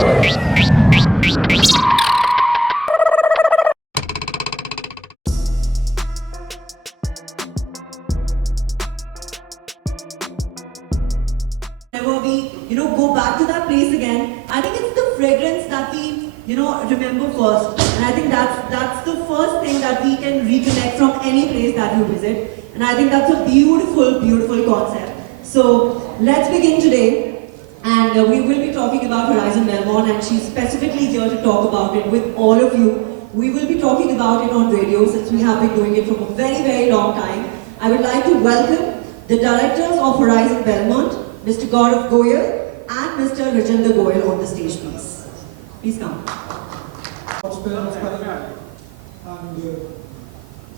Whenever we, go back to that place again, I think it's the fragrance that we, remember first. And I think that's the first thing that we can reconnect from any place that you visit. And I think that's a beautiful, beautiful concept. So let's begin today. And we will be talking about Horizon Belmont, and she's specifically here to talk about it with all of you. We will be talking about it on radio since we have been doing it for a very, very long time. I would like to welcome the directors of Horizon Belmont, Mr. Gaurav Goyal and Mr. Rajendra Goyal on the stage, please. Please come. And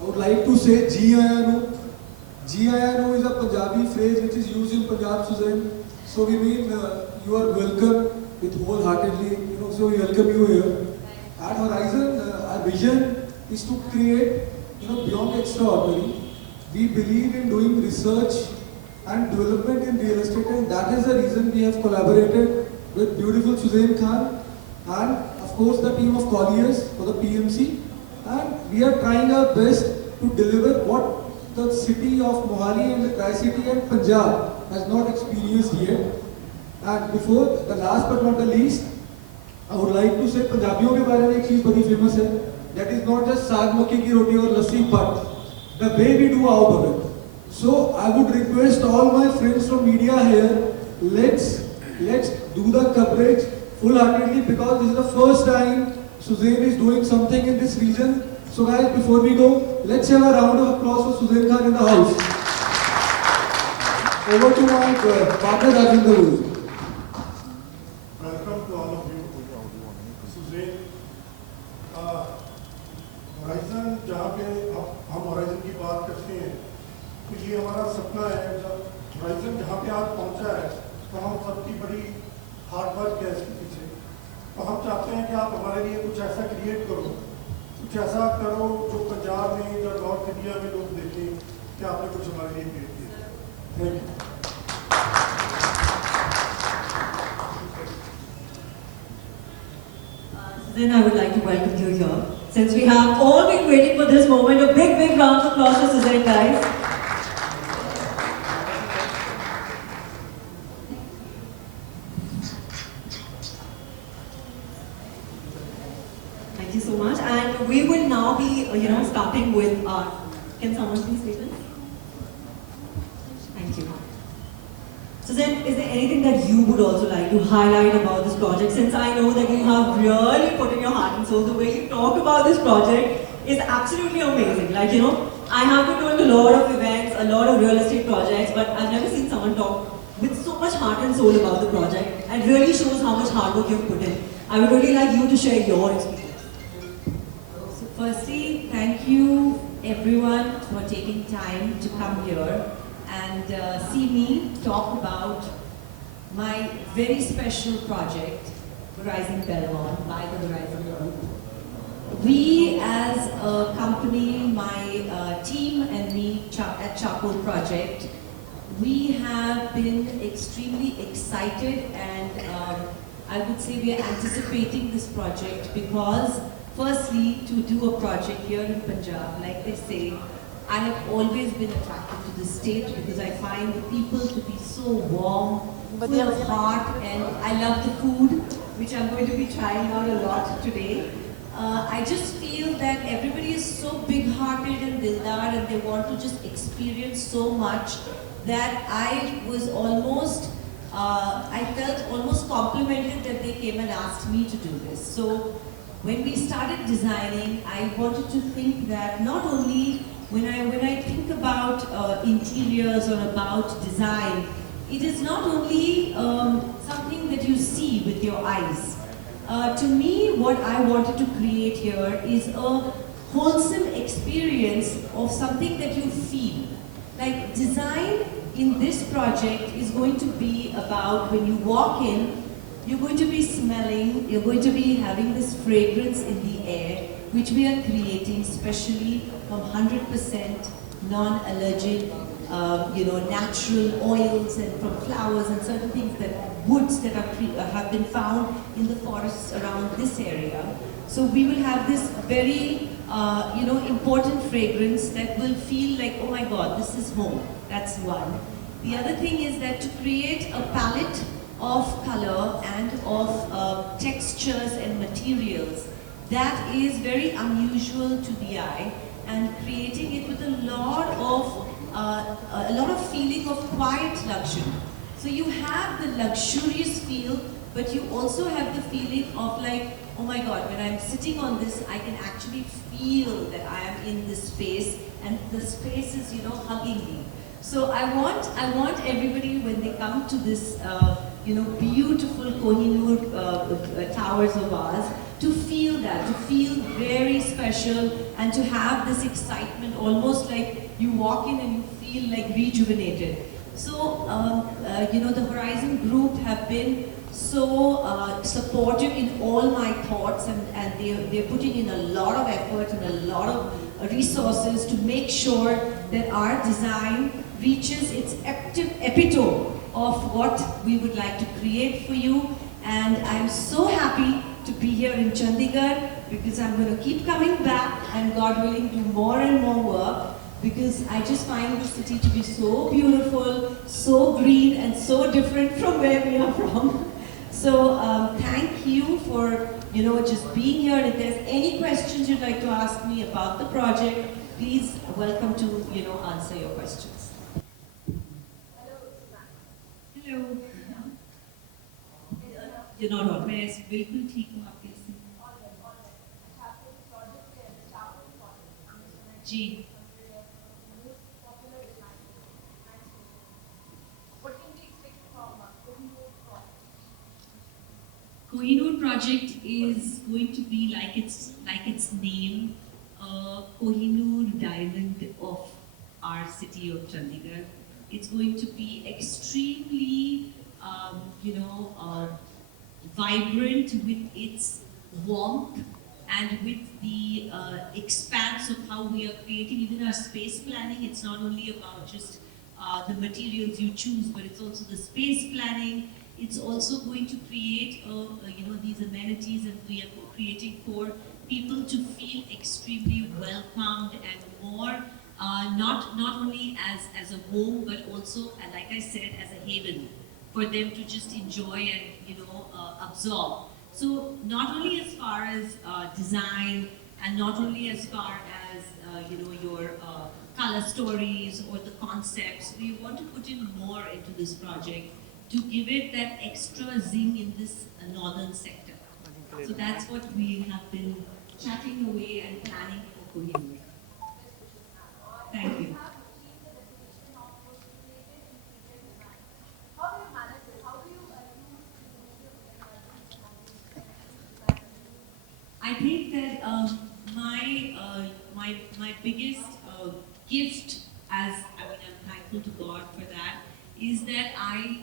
I would like to say Ji Aaya Nu. Ji Aaya Nu is a Punjabi phrase which is used in Punjab, Sussanne. So we mean you are welcome with wholeheartedly. So we welcome you here. At Horizon, our vision is to create, beyond extraordinary. We believe in doing research and development in real estate, and that is the reason we have collaborated with beautiful Sussanne Khan and of course the team of colliers for the PMC, and we are trying our best to deliver what the city of Mohali and the Tri-City and Punjab has not experienced yet. And before the last but not the least, I would like to say Punjabiyon के बारे में एक चीज बड़ी famous है, that is not just साग मक्के की रोटी और लस्सी, but the way we do our bhagat. So I would request all my friends from media here, let's do the coverage full-heartedly, because this is the first time Sussanne is doing something in this region. So guys, before we go, let's have a round of applause for Sussanne Khan in the house. Over to my partner Rajendra Goyal. Welcome to all of you. Sussanne, Horizon, जहाँ पे हम Horizon की बात करते हैं, तो ये हमारा सपना है। जब Horizon जहाँ पे आज पहुँचा है, तो हम सबकी बड़ी हार्ड वर्क है इसके पीछे। तो हम चाहते हैं कि आप हमारे लिए कुछ ऐसा क्रिएट करो, कुछ ऐसा करो जो पंजाब में या नॉर्थ इंडिया में लोग देखें कि आपने कुछ हमारे लिए क्रिएट किया। Thank you. Then I would like to welcome you here. Since we have all been waiting for this moment, a big, big round of applause for Sussanne, guys. Thank you so much. And we will now be, starting with our. Can someone please take this? Thank you. Sussanne, is there anything that you would also like to highlight about this project? Since I know that you have really put in your heart and soul, the way you talk about this project is absolutely amazing. I have been doing a lot of events, a lot of real estate projects, but I've never seen someone talk with so much heart and soul about the project. It really shows how much hard work you've put in. I would really like you to share your experience. So firstly, thank you everyone for taking time to come here and see me talk about my very special project, Horizon Belmont, by the Horizon Group. We as a company, my team and me at Charcoal Project, we have been extremely excited, and I would say we are anticipating this project because firstly, to do a project here in Punjab, like they say, I have always been attracted to this state because I find the people to be so warm, full of heart, and I love the food, which I'm going to be trying out a lot today. I just feel that everybody is so big-hearted and dildar, and they want to just experience so much that I was almost, I felt almost complimented that they came and asked me to do this. So when we started designing, I wanted to think that not only when I think about interiors or about design, it is not only something that you see with your eyes. To me, what I wanted to create here is a wholesome experience of something that you feel. Like design in this project is going to be about when you walk in, you're going to be smelling, you're going to be having this fragrance in the air, which we are creating specially from 100% non-allergic, natural oils and from flowers and certain things that woods that have been found in the forests around this area. So we will have this very important fragrance that will feel like, oh my God, this is home. That's one. The other thing is that to create a palette of color and of textures and materials that is very unusual to the eye, and creating it with a lot of feeling of quiet luxury. So you have the luxurious feel, but you also have the feeling of like, oh my God, when I'm sitting on this, I can actually feel that I am in this space, and the space is, hugging me. So I want everybody, when they come to this, beautiful Kohinoor towers of ours, to feel that, to feel very special, and to have this excitement, almost like you walk in and you feel like rejuvenated. So, the Horizon Group have been so supportive in all my thoughts, and they're putting in a lot of effort and a lot of resources to make sure that our design reaches its epitome of what we would like to create for you. And I'm so happy to be here in Chandigarh, because I'm going to keep coming back and, God willing, do more and more work, because I just find the city to be so beautiful, so green, and so different from where we are from. So thank you for just being here. If there's any questions you'd like to ask me about the project, please welcome to answer your questions. Hello. You're not on. मैं बिल्कुल ठीक हूँ आपके से. जी. Kohinoor project is going to be like its name, Kohinoor diamond of our city of Chandigarh. It's going to be extremely, vibrant with its warmth and with the expanse of how we are creating even our space planning. It's not only about just the materials you choose, but it's also the space planning. It's also going to create, these amenities, and we are creating for people to feel extremely welcomed and more, not only as a home, but also, like I said, as a haven for them to just enjoy and absorb. So not only as far as design, and not only as far as your color stories or the concepts, we want to put in more into this project to give it that extra zing in this northern sector. So that's what we have been chatting away and planning for Kohinoor. Thank you. I think that my biggest gift, I'm thankful to God for that, is that I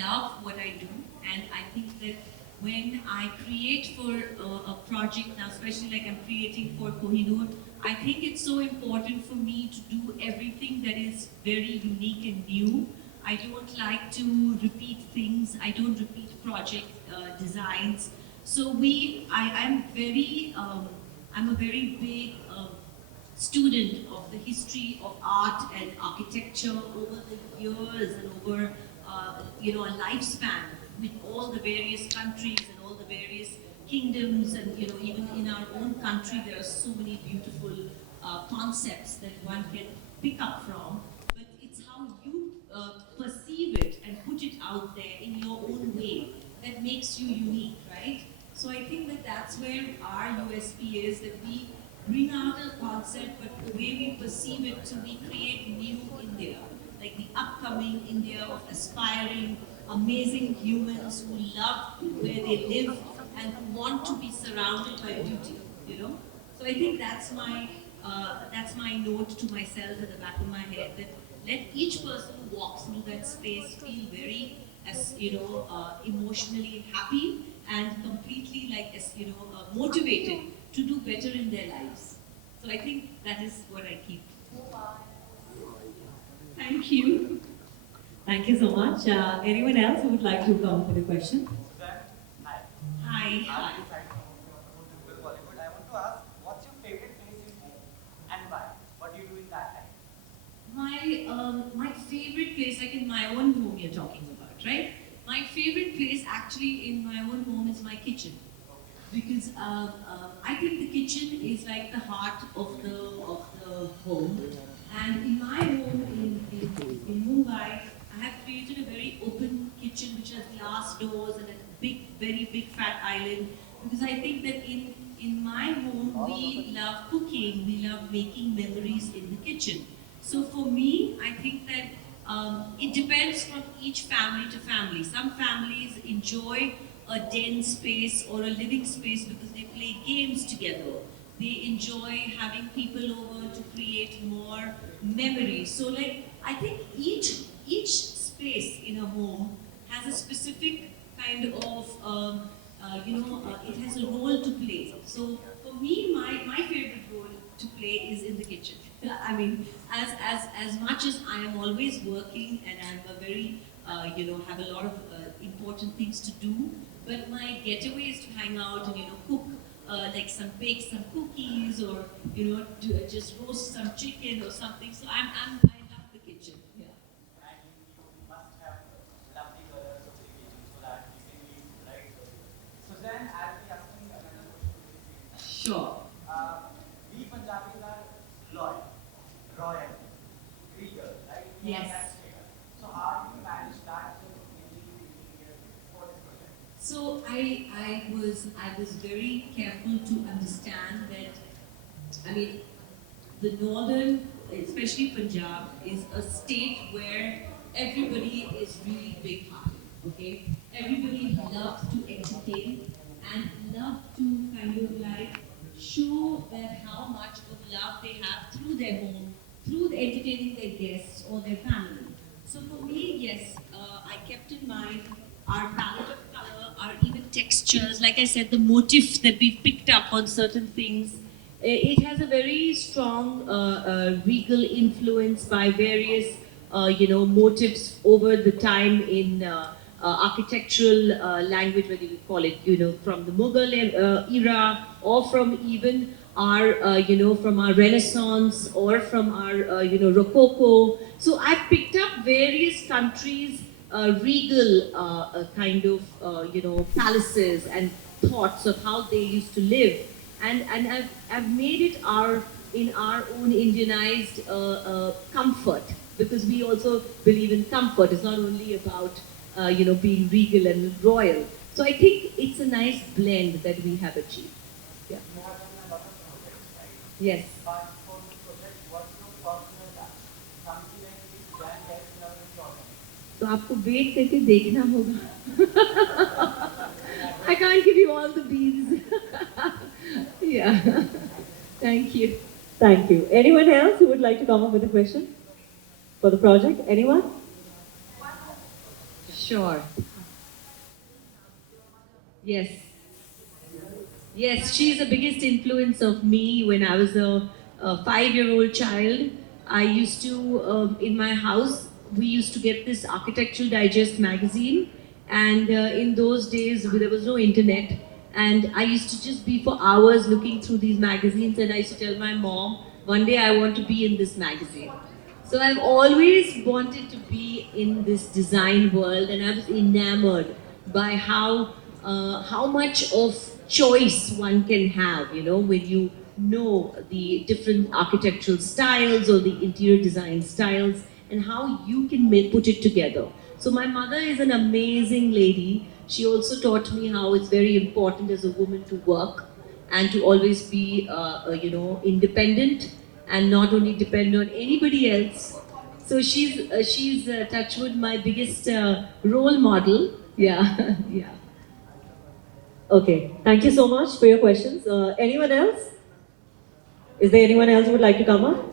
love what I do, and I think that when I create for a project now, especially like I'm creating for Kohinoor, I think it's so important for me to do everything that is very unique and new. I don't like to repeat things. I don't repeat project designs. So I'm a very big student of the history of art and architecture over the years and over a lifespan with all the various countries and all the various kingdoms, and even in our own country there are so many beautiful concepts that one can pick up from. But it's how you perceive it and put it out there in your own way that makes you unique, right? So I think that that's where our USP is, that we bring out a concept, but the way we perceive it, so we create new India, like the upcoming India of aspiring, amazing humans who love where they live and who want to be surrounded by beauty, So I think that's my note to myself at the back of my head, that let each person who walks through that space feel very, emotionally happy and completely motivated to do better in their lives. So I think that is what I keep. Thank you. Thank you so much. Anyone else who would like to come with a question? Hi. Hi. I'm excited to Bollywood. I want to ask, what's your favorite place in home and why? What do you do in that time? My favorite place, like in my own home, you're talking about, right? My favorite place, actually, in my own home is my kitchen, because I think the kitchen is like the heart of the home. And in my home in Mumbai, I have created a very open kitchen which has glass doors and a big, very big fat island, because I think that in my home we love cooking, we love making memories in the kitchen. So for me, I think that it depends from each family to family. Some families enjoy a den space or a living space because they play games together. They enjoy having people over to create more memories. So like I think each space in a home has a specific kind of it has a role to play. So for me, my favorite role to play is in the kitchen. I mean, as much as I am always working and I'm a very have a lot of important things to do, but my getaway is to hang out and cook like bake some cookies or just roast some chicken or something. So I love the kitchen. Yeah. And you must have lovely colors of the kitchen so that you can eat, right? Suzanne, I'll be asking another question to you. Sure. We Punjabis are loyal, royal, regal, right? Yes. So how do you manage that for this project? So I was very careful to understand that, I mean, the northern, especially Punjab, is a state where everybody is really big hearted. Okay, everybody loves to entertain and love to kind of like show that how much of love they have through their home, through entertaining their guests or their family. So for me, yes, I kept in mind our palette of color, our even textures. Like I said, the motif that we picked up on certain things. It has a very strong regal influence by various, motifs over the time in architectural language, whether you call it, from the Mughal era or from even our, from our Renaissance or from our, Rococo. So I've picked up various countries' regal kind of, palaces and thoughts of how they used to live, and I've made it our in our own Indianized comfort, because we also believe in comfort. It's not only about being regal and royal. So I think it's a nice blend that we have achieved. Yeah. You have done a lot of projects, right? Yes. But for this project, what's your personal touch? Something like this can get in our project. तो आपको wait करके देखना होगा. I can't give you all the beans. Yeah. Thank you. Thank you. Anyone else who would like to come up with a question for the project? Anyone? Sure. Yes. Yes, she's the biggest influence of me. When I was a 5-year-old child, I used to, in my house, we used to get this Architectural Digest magazine. And in those days, there was no internet. And I used to just be for hours looking through these magazines. And I used to tell my mom, one day I want to be in this magazine. So I've always wanted to be in this design world, and I was enamored by how much of choice one can have, when you know the different architectural styles or the interior design styles, and how you can put it together. So my mother is an amazing lady. She also taught me how it's very important as a woman to work and to always be, independent and not only depend on anybody else. So she's touchwood my biggest role model. Yeah, yeah. Okay. Thank you so much for your questions. Anyone else? Is there anyone else who would like to come up?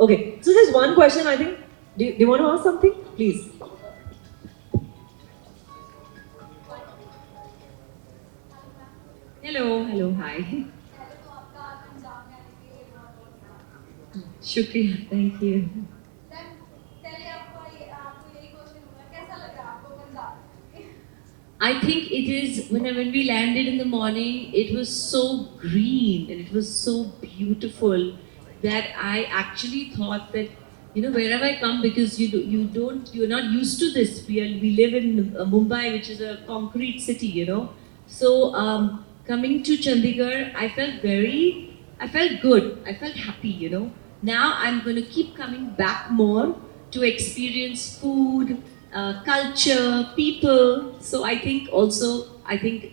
Okay. So there's one question, I think. Do you want to ask something? Please. Hello, hello, hi. Shukriya, thank you. I think it is when we landed in the morning, it was so green and it was so beautiful that I actually thought that, you know, wherever I come, because you're not used to this. We live in Mumbai, which is a concrete city, you know. So coming to Chandigarh, I felt good. I felt happy, you know. Now I'm going to keep coming back more to experience food, culture, people. So I think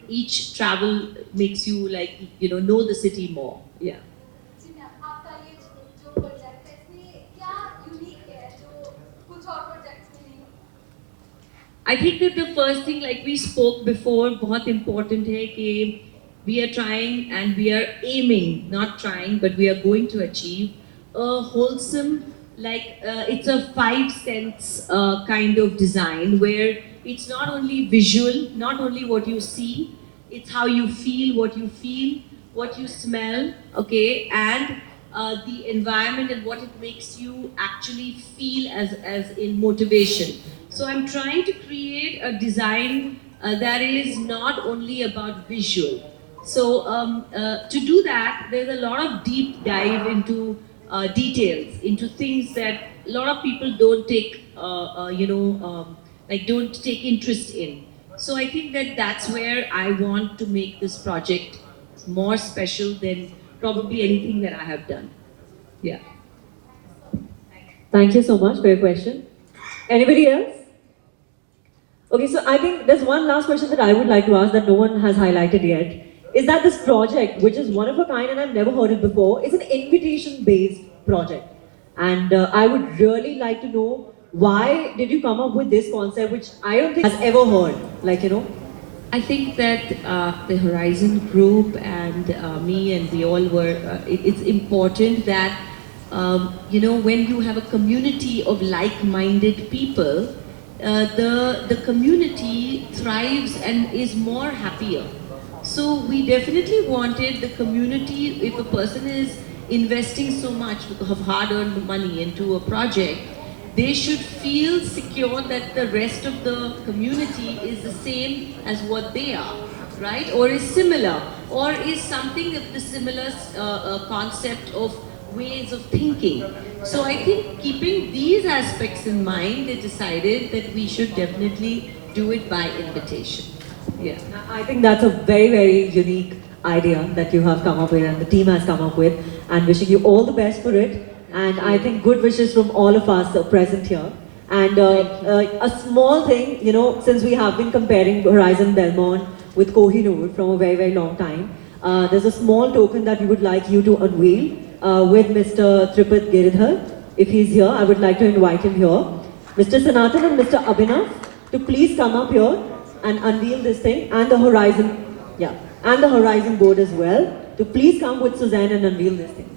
each travel makes you like, you know the city more. Yeah. जी ma'am आपका ये जो project है इसमें क्या unique है जो कुछ और प्रोजेक्ट्स में नहीं होता? I think that the first thing, like we spoke before, बहुत important है कि we are trying and we are aiming, not trying, but we are going to achieve a wholesome, like it's a 5 sense kind of design where it's not only visual, not only what you see, it's how you feel, what you smell, okay, and the environment and what it makes you actually feel as in motivation. So I'm trying to create a design that is not only about visual. So to do that, there's a lot of deep dive into details, into things that a lot of people don't take, don't take interest in. So I think that that's where I want to make this project more special than probably anything that I have done. Yeah. Thank you so much for your question. Anybody else? Okay, so I think there's one last question that I would like to ask that no one has highlighted yet. Is that this project, which is one of a kind and I've never heard it before, is an invitation-based project. And I would really like to know, why did you come up with this concept, which I don't think has ever heard, like, you know? I think that the Horizon Group and me and we all were, it's important that, when you have a community of like-minded people, the community thrives and is more happier. So we definitely wanted the community, if a person is investing so much of hard-earned money into a project, they should feel secure that the rest of the community is the same as what they are, right? Or is similar, or is something of the similar concept of ways of thinking. So I think keeping these aspects in mind, they decided that we should definitely do it by invitation. Yeah. I think that's a very, very unique idea that you have come up with and the team has come up with, and wishing you all the best for it. And I think good wishes from all of us present here. And a small thing, since we have been comparing Horizon Belmont with Kohinoor from a very, very long time, there's a small token that we would like you to unveil with Mr. Tripat Giridhar. If he's here, I would like to invite him here. Mr. Sanatan and Mr. Abhinav to please come up here and unveil this thing, and the Horizon, and the Horizon board as well, to please come with Sussanne and unveil this thing.